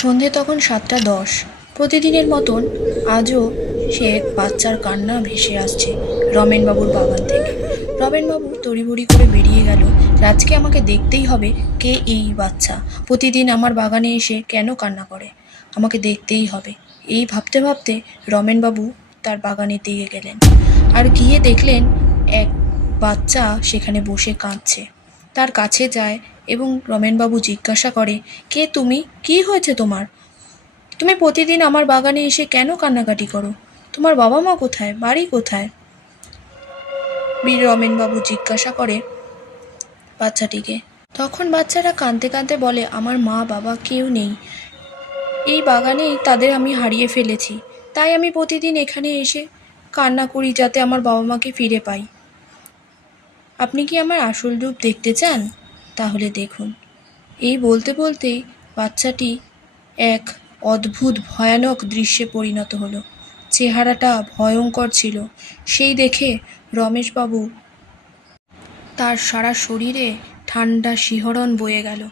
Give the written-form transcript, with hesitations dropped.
সন্ধে তখন 7:10। প্রতিদিনের মতন আজও সে এক বাচ্চার কান্না ভেসে আসছে রমেনবাবুর বাগান থেকে। রমেনবাবু তড়িঘড়ি করে বেরিয়ে গেল। আজকে আমাকে দেখতেই হবে কে এই বাচ্চা, প্রতিদিন আমার বাগানে এসে কেন কান্না করে, আমাকে দেখতেই হবে। এই ভাবতে ভাবতে রমেনবাবু তার বাগানের দিকে গেলেন, আর গিয়ে দেখলেন এক বাচ্চা সেখানে বসে কাঁদছে। তার কাছে যায় এবং রমেনবাবু জিজ্ঞাসা করে, কে তুমি, কি হয়েছে তোমার? তুমি প্রতিদিন আমার বাগানে এসে কেন কান্নাকাটি করো? তোমার বাবা মা কোথায়, বাড়ি কোথায়? বীর রমেনবাবু জিজ্ঞাসা করে বাচ্চাটিকে। তখন বাচ্চাটা কাঁদতে কাঁদতে বলে, আমার মা বাবা কেউ নেই, এই বাগানেই তাদের আমি হারিয়ে ফেলেছি, তাই আমি প্রতিদিন এখানে এসে কান্না করি যাতে আমার বাবা মাকে ফিরে পাই। আপনি কি আমার আসল রূপ দেখতে চান? তাহলে দেখুন। এই বলতে বলতেই বাচ্চাটি এক অদ্ভুত ভয়ানক দৃশ্যে পরিণত হলো। চেহারাটা ভয়ঙ্কর ছিল। সেই দেখে রমেশবাবু তার সারা শরীরে ঠান্ডা শিহরণ বয়ে গেল।